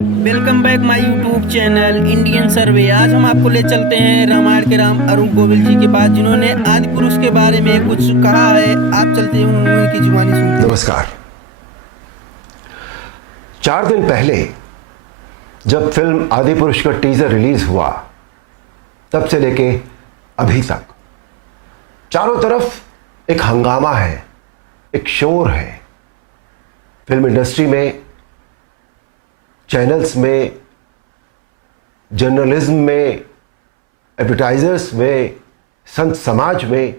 Welcome back my YouTube channel Indian survey. आज हम आपको ले चलते हैं रामायण के राम अरुण गोविल जी के पास, जिन्होंने आदि पुरुष के बारे में कुछ कहा है। आप चलते हैं उनकी जुबानी सुनते हैं। नमस्कार। 4 दिन पहले जब फिल्म आदि पुरुष का टीजर रिलीज हुआ, तब से लेके अभी तक चारों तरफ एक हंगामा है, एक शोर है। फिल्म इंडस्ट्री में, चैनल्स में, जर्नलिज्म में, एडवर्टाइजर्स में, संत समाज में,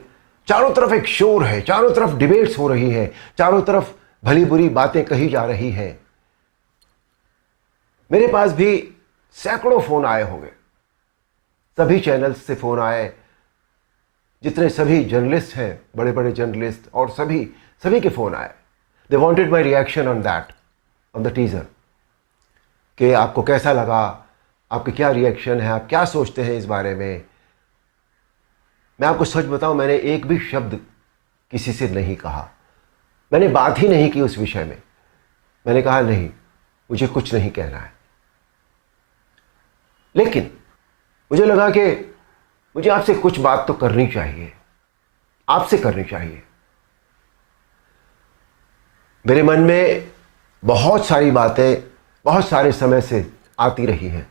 चारों तरफ एक शोर है। चारों तरफ डिबेट्स हो रही हैं, चारों तरफ भली बुरी बातें कही जा रही हैं। मेरे पास भी सैकड़ों फोन आए होंगे, सभी चैनल्स से फोन आए, जितने सभी जर्नलिस्ट हैं, बड़े बड़े जर्नलिस्ट, और सभी के फोन आए। They wanted my reaction on that, on the teaser, कि आपको कैसा लगा, आपके क्या रिएक्शन है, आप क्या सोचते हैं इस बारे में। मैं आपको सच बताऊं, मैंने एक भी शब्द किसी से नहीं कहा, मैंने बात ही नहीं की उस विषय में। मैंने कहा नहीं, मुझे कुछ नहीं कहना है। लेकिन मुझे लगा कि मुझे आपसे कुछ बात तो करनी चाहिए, आपसे करनी चाहिए। मेरे मन में बहुत सारी बातें बहुत सारे समय से आती रही हैं,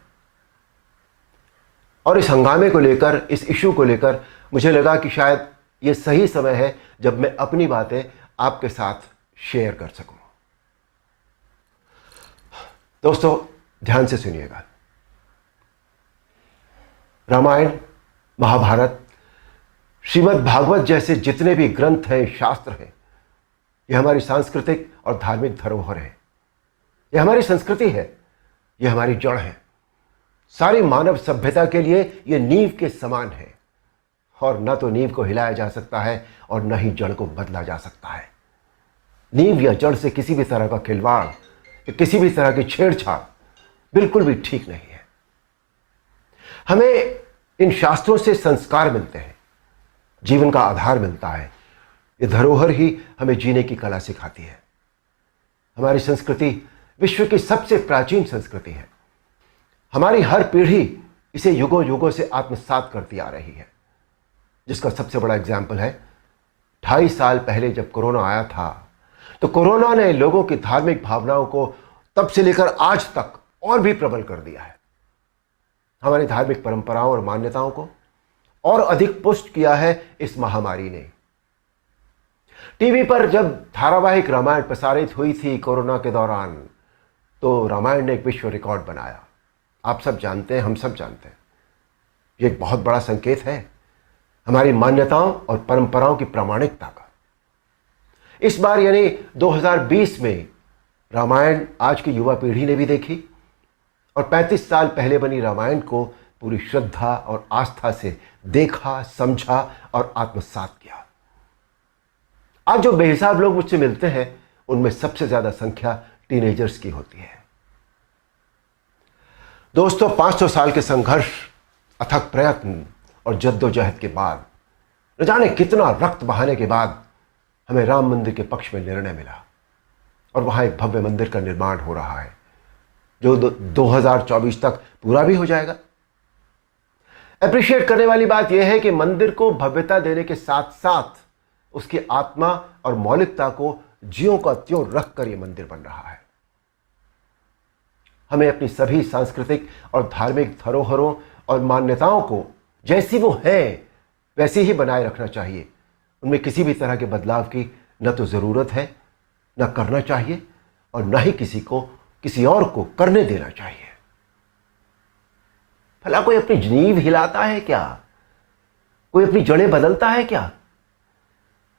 और इस हंगामे को लेकर, इस इशू को लेकर मुझे लगा कि शायद ये सही समय है जब मैं अपनी बातें आपके साथ शेयर कर सकूं। दोस्तों, ध्यान से सुनिएगा। रामायण, महाभारत, श्रीमद् भागवत जैसे जितने भी ग्रंथ हैं, शास्त्र हैं, ये हमारी सांस्कृतिक और धार्मिक धरोहर है। ये हमारी संस्कृति है, ये हमारी जड़ है। सारी मानव सभ्यता के लिए ये नींव के समान है, और न तो नींव को हिलाया जा सकता है और न ही जड़ को बदला जा सकता है। नींव या जड़ से किसी भी तरह का खिलवाड़, किसी भी तरह की छेड़छाड़ बिल्कुल भी ठीक नहीं है। हमें इन शास्त्रों से संस्कार मिलते हैं, जीवन का आधार मिलता है। ये धरोहर ही हमें जीने की कला सिखाती है। हमारी संस्कृति विश्व की सबसे प्राचीन संस्कृति है। हमारी हर पीढ़ी इसे युगों युगों से आत्मसात करती आ रही है, जिसका सबसे बड़ा एग्जाम्पल है 2.5 साल पहले जब कोरोना आया था, तो कोरोना ने लोगों की धार्मिक भावनाओं को तब से लेकर आज तक और भी प्रबल कर दिया है। हमारी धार्मिक परंपराओं और मान्यताओं को और अधिक पुष्ट किया है इस महामारी ने। टीवी पर जब धारावाहिक रामायण प्रसारित हुई थी कोरोना के दौरान, तो रामायण ने एक विश्व रिकॉर्ड बनाया। आप सब जानते हैं, हम सब जानते हैं, ये एक बहुत बड़ा संकेत है हमारी मान्यताओं और परंपराओं की प्रामाणिकता का। इस बार यानी 2020 में रामायण आज की युवा पीढ़ी ने भी देखी, और 35 साल पहले बनी रामायण को पूरी श्रद्धा और आस्था से देखा, समझा और आत्मसात किया। आज जो बेहिसाब लोग मुझसे मिलते हैं, उनमें सबसे ज्यादा संख्या टीनेजर्स की होती है। दोस्तों, 500 साल के संघर्ष, अथक प्रयत्न और जद्दोजहद के बाद, न जाने कितना रक्त बहाने के बाद हमें राम मंदिर के पक्ष में निर्णय मिला, और वहां एक भव्य मंदिर का निर्माण हो रहा है, जो 2024 तक पूरा भी हो जाएगा। अप्रिशिएट करने वाली बात यह है कि मंदिर को भव्यता देने के साथ साथ उसकी आत्मा और मौलिकता को ज्यों का त्यों रख कर यह मंदिर बन रहा है। हमें अपनी सभी सांस्कृतिक और धार्मिक धरोहरों और मान्यताओं को जैसी वो है वैसी ही बनाए रखना चाहिए। उनमें किसी भी तरह के बदलाव की न तो जरूरत है, न करना चाहिए, और न ही किसी और को करने देना चाहिए। भला कोई अपनी नींव हिलाता है क्या? कोई अपनी जड़ें बदलता है क्या?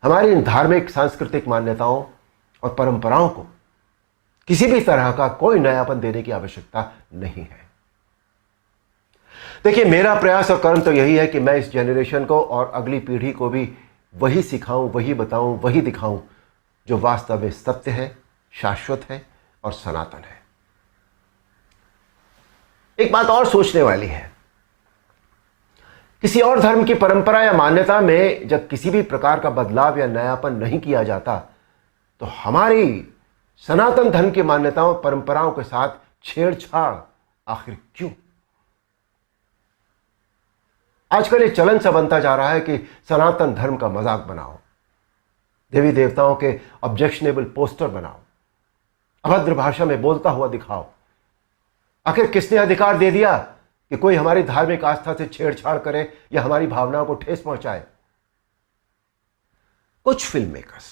हमारी इन धार्मिक सांस्कृतिक मान्यताओं और परंपराओं को किसी भी तरह का कोई नयापन देने की आवश्यकता नहीं है। देखिए, मेरा प्रयास और कर्म तो यही है कि मैं इस जनरेशन को और अगली पीढ़ी को भी वही सिखाऊं, वही बताऊं, वही दिखाऊं जो वास्तव में सत्य है, शाश्वत है और सनातन है। एक बात और सोचने वाली है, किसी और धर्म की परंपरा या मान्यता में जब किसी भी प्रकार का बदलाव या नयापन नहीं किया जाता, तो हमारी सनातन धर्म की मान्यताओं परंपराओं के साथ छेड़छाड़ आखिर क्यों? आजकल ये चलन सा बनता जा रहा है कि सनातन धर्म का मजाक बनाओ, देवी देवताओं के ऑब्जेक्शनेबल पोस्टर बनाओ, अभद्र भाषा में बोलता हुआ दिखाओ। आखिर किसने अधिकार दे दिया कि कोई हमारी धार्मिक आस्था से छेड़छाड़ करे या हमारी भावनाओं को ठेस पहुंचाए? कुछ फिल्म मेकर्स,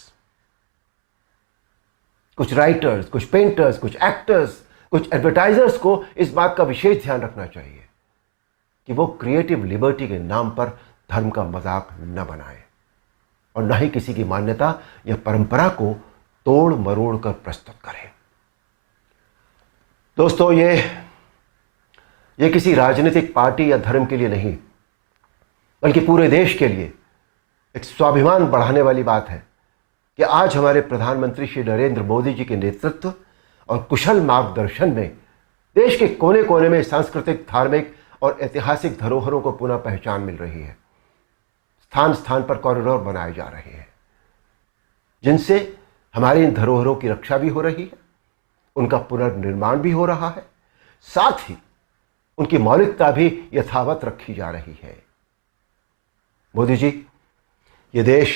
कुछ राइटर्स, कुछ पेंटर्स, कुछ एक्टर्स, कुछ एडवर्टाइजर्स को इस बात का विशेष ध्यान रखना चाहिए कि वो क्रिएटिव लिबर्टी के नाम पर धर्म का मजाक न बनाए और न ही किसी की मान्यता या परंपरा को तोड़ मरोड़ कर प्रस्तुत करें। दोस्तों, ये किसी राजनीतिक पार्टी या धर्म के लिए नहीं, बल्कि पूरे देश के लिए एक स्वाभिमान बढ़ाने वाली बात है कि आज हमारे प्रधानमंत्री श्री नरेंद्र मोदी जी के नेतृत्व और कुशल मार्गदर्शन में देश के कोने कोने में सांस्कृतिक, धार्मिक और ऐतिहासिक धरोहरों को पुनः पहचान मिल रही है। स्थान स्थान पर कॉरिडोर बनाए जा रहे हैं जिनसे हमारी इन धरोहरों की रक्षा भी हो रही है, उनका पुनर्निर्माण भी हो रहा है, साथ ही उनकी मौलिकता भी यथावत रखी जा रही है। मोदी जी, ये देश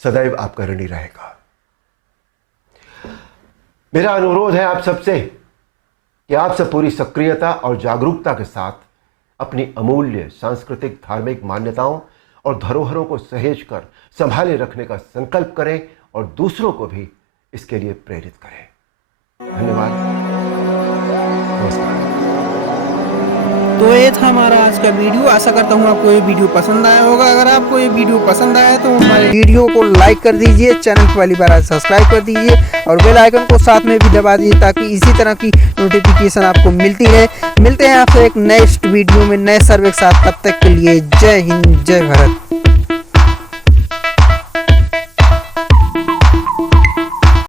सदैव आपका ऋणी रहेगा। मेरा अनुरोध है आप सबसे कि आप सब पूरी सक्रियता और जागरूकता के साथ अपनी अमूल्य सांस्कृतिक, धार्मिक मान्यताओं और धरोहरों को सहेज कर संभाले रखने का संकल्प करें और दूसरों को भी इसके लिए प्रेरित करें। धन्यवाद, नमस्कार। तो ये था हमारा आज का वीडियो। आशा करता हूँ आपको ये वीडियो पसंद आया होगा। अगर आपको ये वीडियो पसंद आया तो हमारे वीडियो को लाइक कर दीजिए, चैनल को पहली बार सब्सक्राइब कर दीजिए और बेल आइकन को साथ में भी दबा दीजिए ताकि इसी तरह की नोटिफिकेशन आपको मिलती रहे। मिलते हैं आपसे एक नेक्स्ट वीडियो में नए सर्वे के साथ। तब तक के लिए जय हिंद, जय भारत।